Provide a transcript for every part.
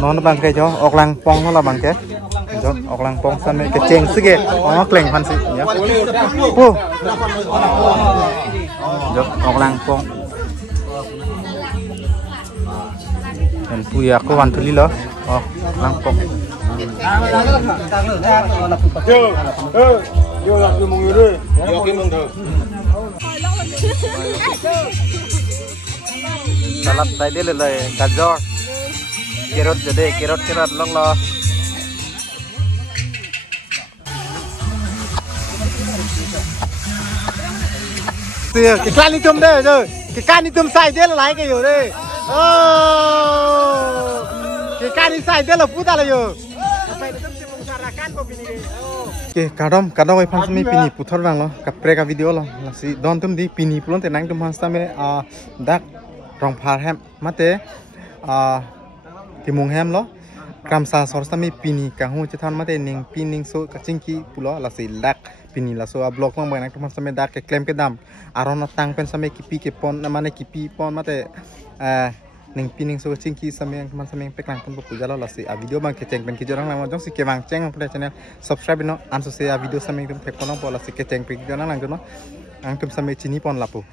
non bang ke jo ok lang pong nó là bang ke jo ok lang pong san cái cheng sige ok leng phan si ya pu jo ok lang pong dan puya ko wan thuli lo ok lang pong salad tay dia le gajar carrot jadi carrot long lo cái can đi tôm đây rồi cái can đi tôm sai thế là lái cái gì đây cái can đi sai thế là phút ta là gì cái kadom ai phăng sami pini puthor rang lo kapre ka video lo lasi don tum di pini pulon te nang tum phăng sami dak rong phar hem mate timung hem lo kramsa sor sami pini ka hu che than mate ning pining so ka chingki pulo lasi dak pini la so blok mang nang tum phăng sami dak ke klem ke dam aron tang pen sami kipi ke pon mane kipi pon mate ning pining so chingki sami yang teman sami pek lang pun puja lo lasi video bang keceng ben kijorang lang jong si ke bang ceng pada channel subscribe no anso se video sami tum tek kono pola si keceng pek kijorang lang jono ang tum sami chini pon lapu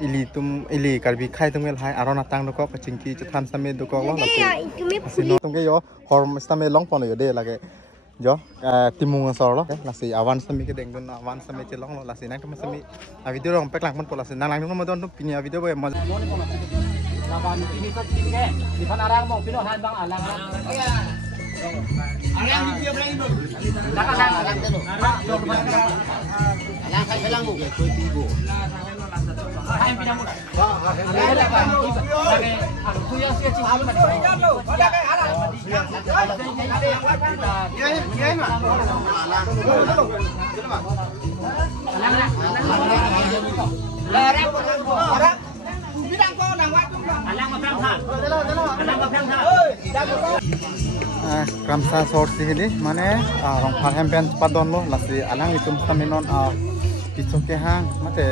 ili karbi khai tum gel hai arona tang do ko chingki chan sami do ko lo lasi no tum ke yo hor sami long pon yo de lage jo timung sor lo lasi awan sami ke deng don awan sami che long lo lasi nang tum sami video rong pek lang pon pola si nang lang no don pini video boy lawan ini kan tinggi di sana orang mau pilih han bang alang di dia berani dulu alang dulu alang saya bilang bu hai pinang mu aku yang sih cing alu mati ada ke alang kramsa sort sih ini mana rong phar hem pen padon lo lasi alang itum saminon pisok ke hang mate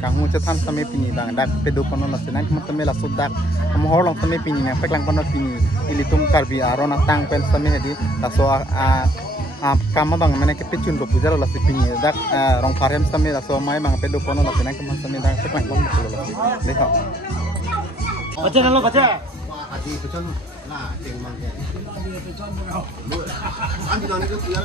kamu cetan sami pini bang dak pedo kono lasi nang mate la sudak kamu hor long sami pini nang pek lang kono pini ilitum karbi arona tang pen sami hedi laso kamu bang mana ke pecun ro pujar lasi pini dak rong phar hem sami laso mai bang pedo kono lasi nang kamu sami nang pek lang kono lasi dekho baca nalo baca hati pecun nah ceng mang ke andi nang itu tiar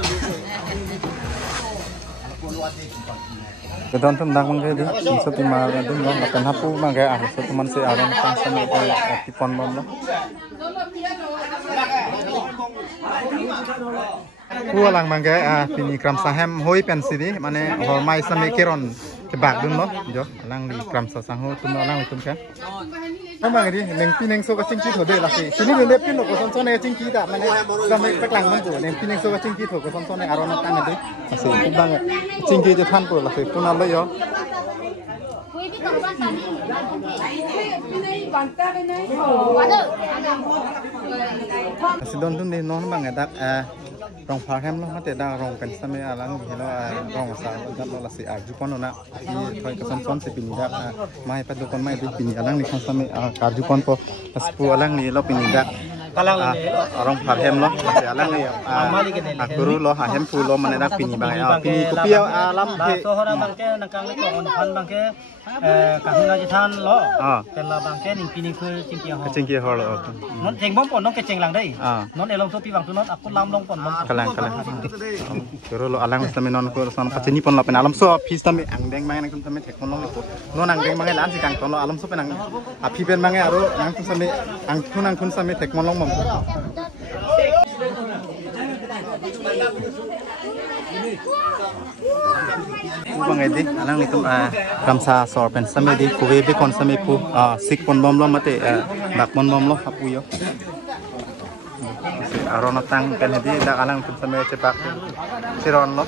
kedon tum dang mangke di so tima dum lo kan hapu mangke so teman se aron tang sami ko tipon bom lo pulang mangke pini kramsa hem hoi pen sidi mane hormai sami keron kebak dum lo jo alang di kramsa sangho tum alang tum ka bang di neng pineng so ka chingki thode la si sini le pin lo ko son son ne chingki ta mane sami pek lang man jo neng pineng so ka chingki tho ko son son ne aron tang ade asi bang chingki je than ko la si puna lo yo sidon tum ni non bang dak rong phar hem lo mate da rong pen same alang helo rong sa dat lo la si ju pon na i thoi ka son son se pini da mai pa do kon mai bi pini alang ni khon same ka ju pon po aspu alang ni lo pini da kalang rong phar hem lo si alang ni akuru lo ha hem pu lo mane da pini bang pini kupia alam ke so hora bang ke nakang ni ko on phan bang ke kahuna jitan lo pela bang ke ning pini ku chingki ho lo non ceng bom pon non ke ceng lang dei non elong so pi bang tu non aku lam long pon kalang kero lo alang sami non ko son pachini pon lo pen alam so phis tami ang deng mang nang tami thek pon lo ko non ang deng mang lan si kang ton lo alam so pen ang phi pen mang aro nang tu sami ang thun sami thek mon long mom bang edi alang ni tum kramsa sor pen sami di ko be kon sami pu sik pon bom lo mate bak pon bom lo hapu yo arona tang pen hedi da alang tum sami cepak siron lo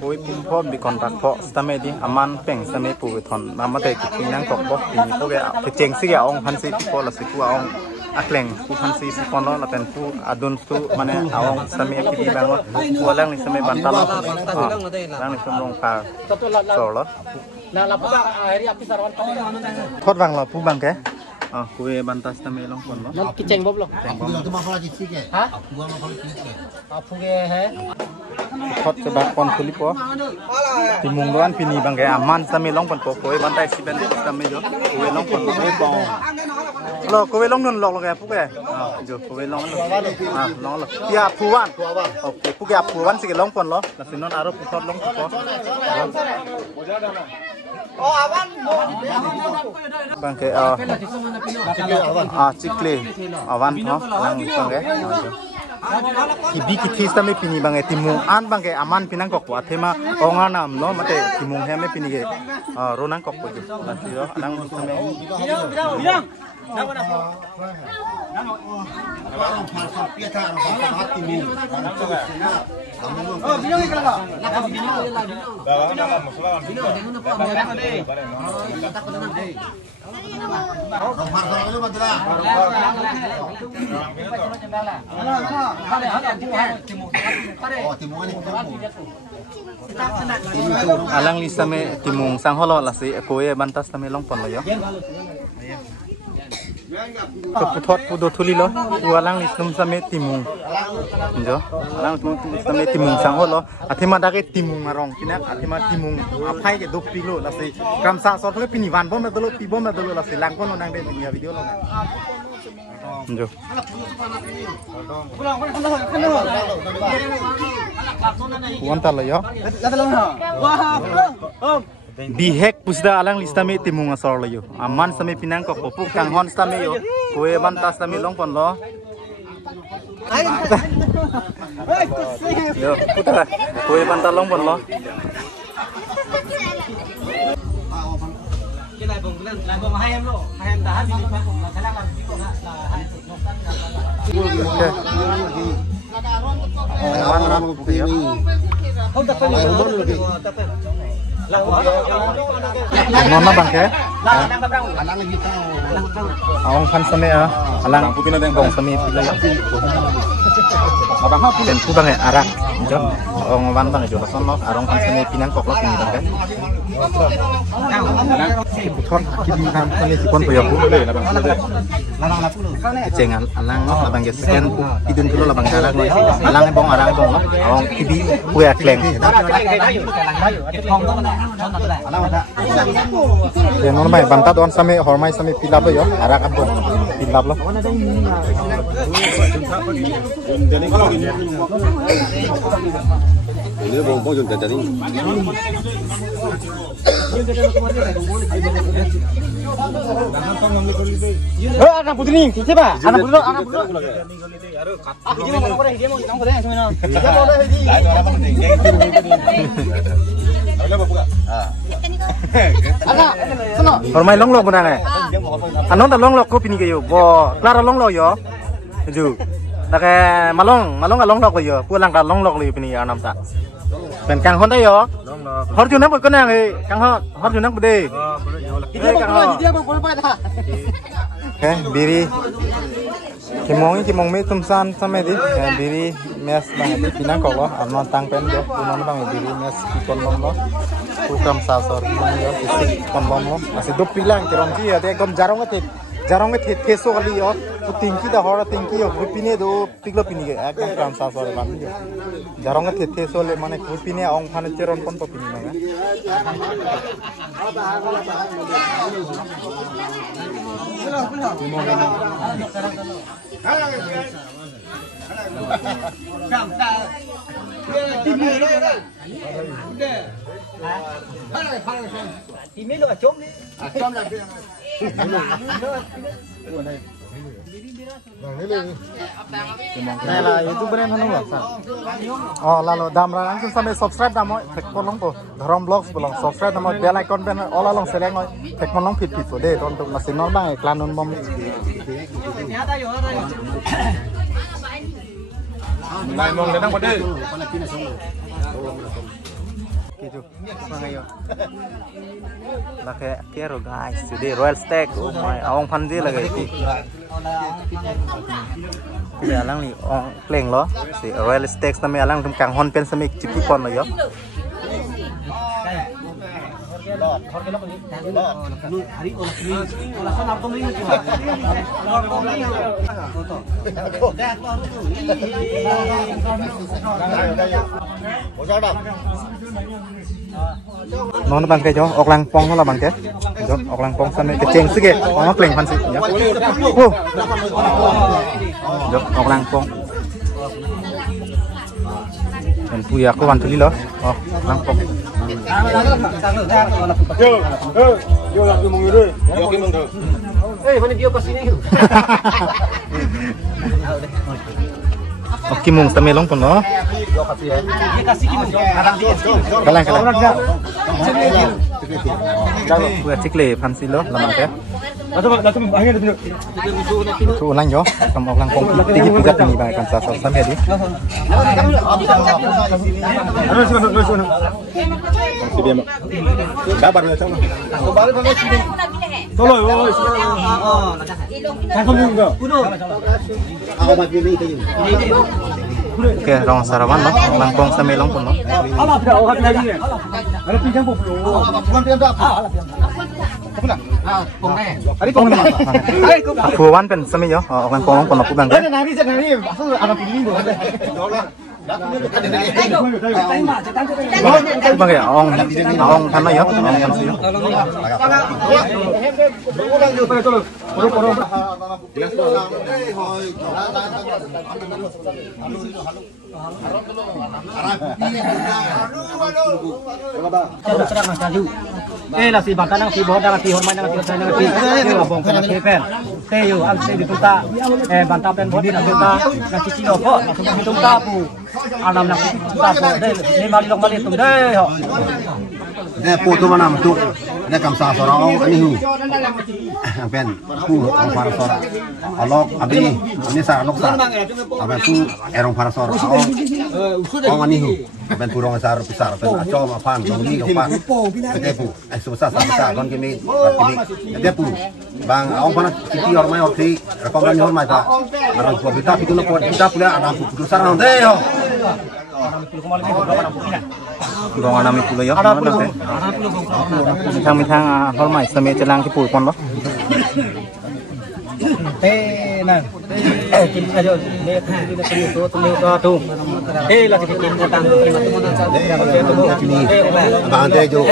Koi pumpo bi kontrak po stame di aman peng stame pu thon mama te ki nang kok bo ni po ge ke cheng si ge ong han si po la si pu ong akleng pu phansi si pono la pen pu adun tu mane awang sami kipi bango pu lang ni sami bantal lang ni somong pa so lo thot bang lo pu bang ke kue bantas tame long pon lo kiceng bob lo Itu masalah cici ke? ha Gua masalah cici ke? apu ge he thot ke bak pon kulip po timung doan pini bang ke aman tame long pon po kue bantai si ben tame jo kue long pon kue bong lo kue long nun lok lo ke pu ke jo kue long lo long lo pia puan oke pu ke puan si ke long pon lo la sinon aro pu thot long po bang ke cikle awan no lang bang ke kibi kitis tame pini bang ke timung an bang ke aman pinang kok wa thema onga nam no mate timung he me pini ke ronang kok po jo lati ro lang tame bilang Orang pasal pieta, orang pasal hati ni. oh bilang ke lah Orang pasal itu betul. Oh, timungan itu. alang li same timung sang holo la si koe bantas tame long pon lo yo ko puthot pudo thuli lo alang li sum same timung jo alang same timung sang holo athima dake timung arong kina athima timung aphai ke dok pilo la si kamsa sor ke pini van bom dolo pi bom dolo la si lang kon nang de video lo jo wanta lo yo bihek pusda alang listame timung asor lo yo aman same pinang ko popuk kang hon stame yo koe bantas tame long pon lo yo putra koe bantal long pon lo cái này vùng lại vùng hai em luôn hai em đã hát đi là thái lan làm chỉ còn là hai không tập bên ngon nó bằng cái Alang lagi tahu. ông phan same alang pupina deng bong same pilai abang hap den pu bang arak jo ông van bang jo son lo arong phan same pinang kok lo pini bang ke thon kibi ham same si kon poyo pu le la bang cengan alang lo la bang ge scan pu idun tulo la bang arak lo alang bong lo ông kibi pu ya kleng yang non mai bantat on same hormai same pilap lo yo arak abon pilap lo Ini bong bong junta tadi. anak putri nih siapa anak putri aku jadi mau korek dia mau nang korek semua dia mau deh di anak sono hormai long lok benang anon ta long lok ko pini ke yo bo klara long lok yo ju ta ke malong lok yo pulang ka long lok le pini anam ta pen kang hon ta yo hor ju nang ko nang e kang hor ju nang bede dia mau korek pada biri kimong me tumsan same di biri mes bang di pinang ko lo anon tang pen yo punon bang biri mes kon long lo program sasor bang yo isik kon bom lo masih do pilang keron ki ya de gom jarong ke teso kali yo tingki da hora tingki yo pipine do piglo pini ke ekdom program sasor bang yo jarong ke teso le mane pipine ong phane cheron kon to pini manga thì mấy loại chôm đi này là youtuber em không được sao là đam ra anh xem subscribe đam mọi thạch con long po dharam vlogs belong subscribe đam mọi bell icon bên all along select mọi thạch con long fit for day ton tung là xin non bang clan non bom Mai mong đến đang có đi. Gitu. Mangayo. Lake kero guys. Jadi Royal Steak. Oh my, awang pandi lagi. Jadi alang ni ong kleng lo. Si Royal Steak sama alang kang hon pen sama chipi pon lo yo. Nó bằng cái chó ọc lang pong nó là bằng cái ọc lang pong xanh cái chèn sức kì nó kleng pan xị nhá ọc lang pong dan puya ko wan tuli lo lang pong Yo lagi mau ngiri. Yo ki mong. Mana dia pas ini? Oke mung tame long pon lo. Dia kasih ki mong. Kalang. Puya cikle pan xị lo lamang ke. Langsung bahaya tu. Ku ulang yo, kam ok lang pong tigi pugat ni ba kan sa sam ya di. Kabar na sama. Tolong, Oke, rong sarawan lo, lang pong tame long pon lo. Puan pen sami yo, ok lang pong pon lo ku bang. Bang ya, ong tan lo yo, ong tan yo. Lah si bangka nang si boda si hormat nang si hotel nang si labong kana si pen. Yo am si dituta banta pen bodi nang tuta nang si cino ko nang tuta pu. Anam nang tuta ko de mali long mali tum de ho. Ne foto mana tu. Ne kam sa sorang ani hu. Pen pu orang para sora. Alok abi ani sa alok sa. Aben pu erong para sora. Ong ani hu. Pen pu rong sa pisar pen aco ma pan dong ni pan. Pen pu susah kon kimi dia pu bang ong pana kiti ormai orti rekomendasi hormai ta. Arang pu kita pitu no kita pula arang pu putu sarang de ho. Gong anam pulo yo, mitang hormai sami celang ki pu pon lo. Nang kim ayo ne tu tu lah kita kim tang Bang de jo.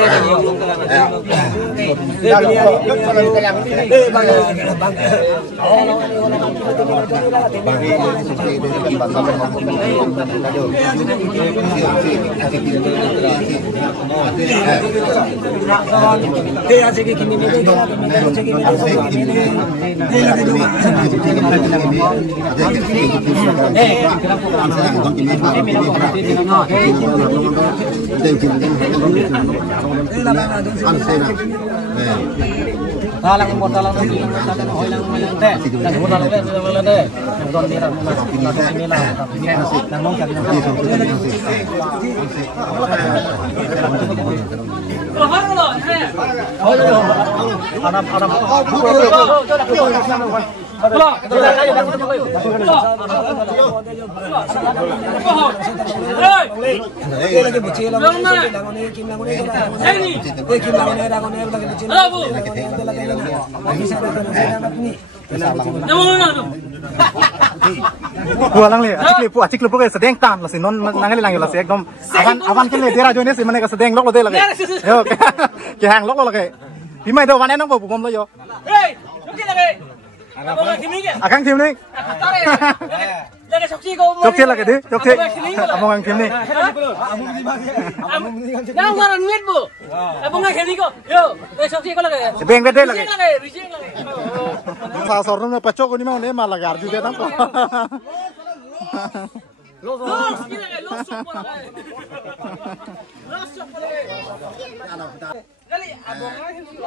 Lang mo talang ng hoy lang de. Lang mo talang de. Nang don nira mo nang mong kami Pulang le, acik le pun sedeng tan, lasi non nangali lang yo lasi ekdom awan kele dera jone si mana ka sedeng lok lo de lagi. Yo, ke hang lok lo lagi. Bimai do wan enong bo bom lo yo. Hey, joki lagi. Abang kimi ke? Akang tim ni. Lagi soksi ko. Jokse lagi di, jokse. Abang tim ni. Yang mana nuit bu? Abang kimi ko. Yo, lagi soksi ko lagi. Beng gede lagi. Bijing lagi. Sa sorno na pacho ko ni mau ne malagar ju de tam ko. Los lagi, los sok lagi. Los sok lagi. Kali abang kimi ko.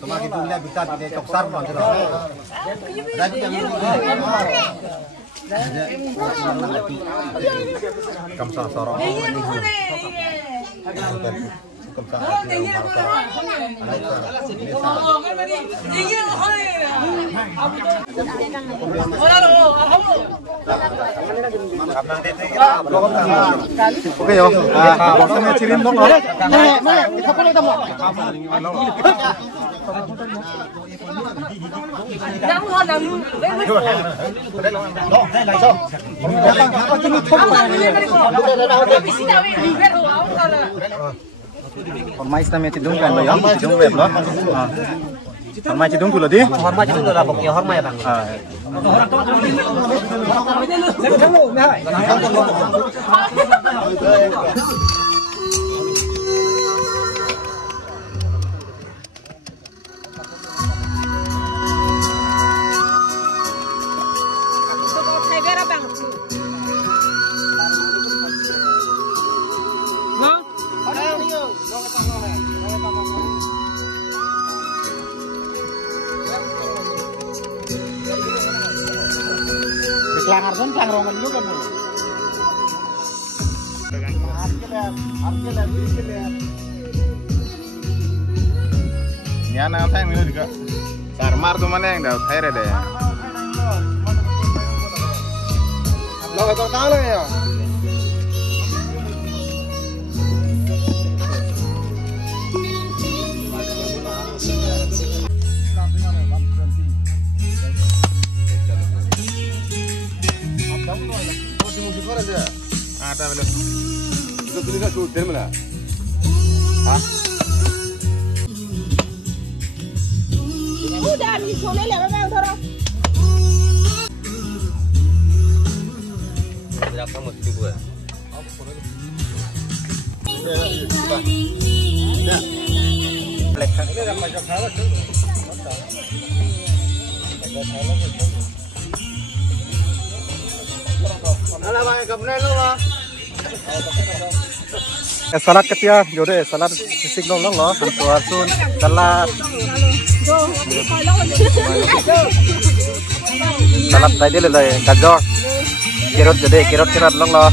Semakin dunia bisa di coksar man. Kamsa sorong ini Oke yo, bosnya cirim dong loh. Hormai istamnya cidung kan lo ya, cidung web lo. Hormai cidung dulu di. Hormat itu udah pokoknya hormat ya bang. Kelangar kan kelangrongan juga kan. Ya nah saya minum juga. Sarmar tuh mana yang dah thaire deh. Lo kata tahu ya. Ada belum? Itu pilih kan sudah mana? Hah? Udah di sore lah, memang dorong. Berapa mesti dibuat? Salad ketia, jodoh salad sisik dong loh, asun, salad. Salad tadi le gajar. Kerot jodoh, kerot dong loh.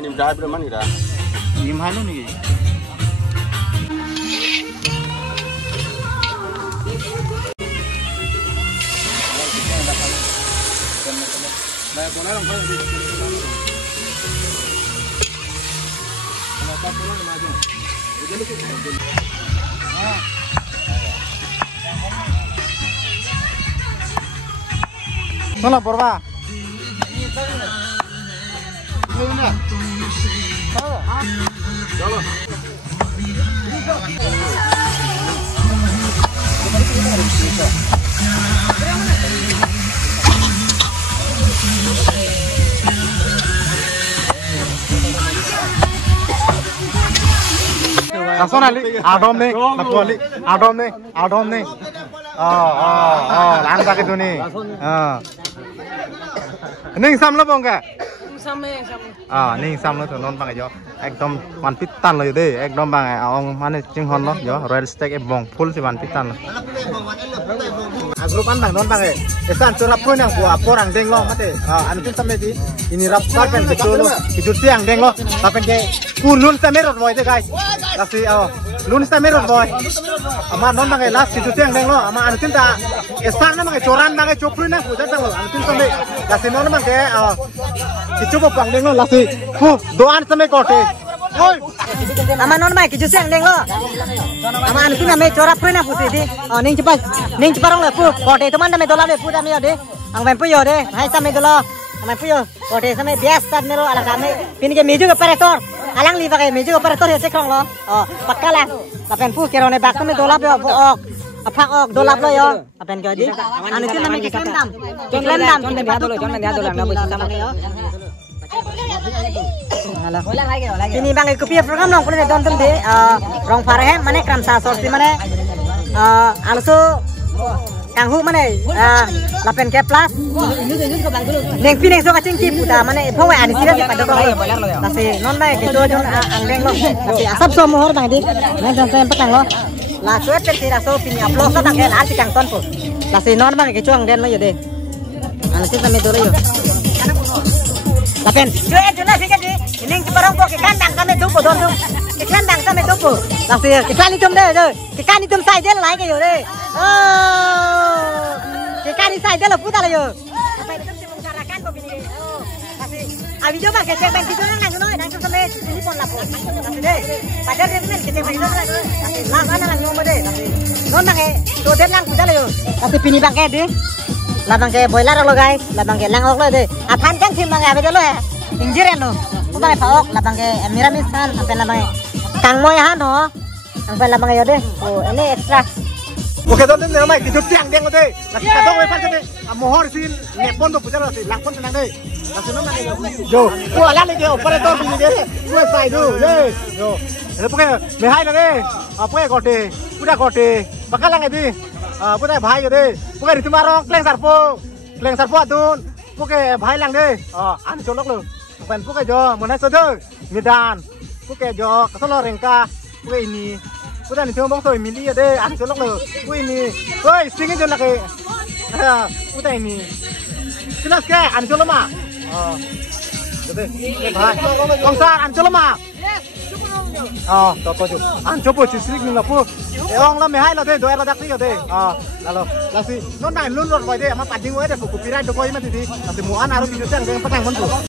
Nimdah berapa mana kita? Nimhan lu nih. Mana porba? Langsung ali, Adam nih, nakoli, Adam nih. Langkah itu nih. Ning sam lo bang kak? Ning sam lo tuh non bang aja. Ekdom wan pitan lo deh, ekdom bang ong mana cinghon lo, jo royal steak bong full si wan pitan lo. Agro pandang non bang esan curap pun yang buah porang deng lo mate. Anu pun sampai di ini rap saken betul lo, hidup siang deng lo, tapi kayak kulun samerot boy deh guys. Kasih lun samerot boy. Ama non bang last hidup siang deng lo, ama anu cinta esan na bang coran bang copru na puja deng lo, anu pun sampai kasih non bang kayak coba pang deng lo lasi, doan sampai kote. Ama non mai kicu siang deng lo. Ama anu pun ame corak pun na putih di. Ning cepat orang lepu. Kote itu mana me dolar lepu dami ade. Ang vempu yo de. Hai sampai dolar. Ama pu yo. Kote sampai biasa mero alang kami. Pini ke meju operator. Alang li pakai meju operator ya sekong lo. Pakkalah. Lapen pu kerone bak sampai dolar yo book. Apa dolar lo yo. Apen kau di. Anu itu namanya klem dam. Klem dam. Jangan dia dulu. Nggak boleh sama yo. Ini bang kopi program nong pun ada nonton deh. Rong Farhem mana kramsa sorti mana. Also kanghu mana. Lapen ke plus. Neng pineng so kacing kip udah mana. Pokoknya ani sih di pada orang. Tapi non baik itu jon angleng lo. Tapi asap so mohor bang di. Neng sampai petang lo. là suốt bên kia là số pin nhập lót nó bằng cái lá thì càng ton phụ là xì non bằng cái chuông đen mới giờ đi anh sẽ làm itu lagi là pen cuy itu nasi kan di ini barang po cái kandang kami tuh don tuh cái kandang kami tuh là xì cái can itu deh cái can itu sai dia lại cái rồi đây cái can itu sai dia là phụ ta là rồi apa itu sih mengutarakan kok ini abi coba ke cek bensin orang nang noy nang sampai sini pon lapor tapi deh padahal dia kan ke cek bensin orang lah mana nang ngomong deh tapi non nang to dem nang kuda yo tapi pini bang ke deh lah bang ke boiler lo guys lah bang ke lang ok lo deh apaan kan tim bang abi lo ya injir lo bukan paok lah bang ke miramisan sampai lah bang kang moy han ho sampai lah bang yo deh oh ini extra Oke, don ini namanya kita tiang deng deh. Lagi kadang we pas deh. Mohor sin nepon tuh punya lagi langpon tenang deh. Lagi nama deh. Jo, gua lang deh operator ini deh. Gua sai dulu deh. Jo. Ini pokoknya mehai deh. Apa ya kote? Udah kote. Bakal lang deh. Udah bahaya deh. Pokoknya di tumarong kleng sarpo adun. Pokoknya bahaya lang deh. Anu colok lo. Pen pokoknya jo, mana saja. Medan. Pokoknya jo, kesana rengka. Pokoknya ini. Udah nih cuma bang tuh mili ya deh, anu colok lo, ini, woi stingin jual lagi, udah ini, jelas ke, anu colok mah, jadi, kongsar anu colok mah, toto juga, anu coba justru nih lah pu, orang lah mehai lah deh, doa lah dakti ya deh, lalu, lasi, non naik lulur boy deh, ama pancing boy deh, buku pirai doa ini mah tadi, nanti muan harus video yang penting pun tuh.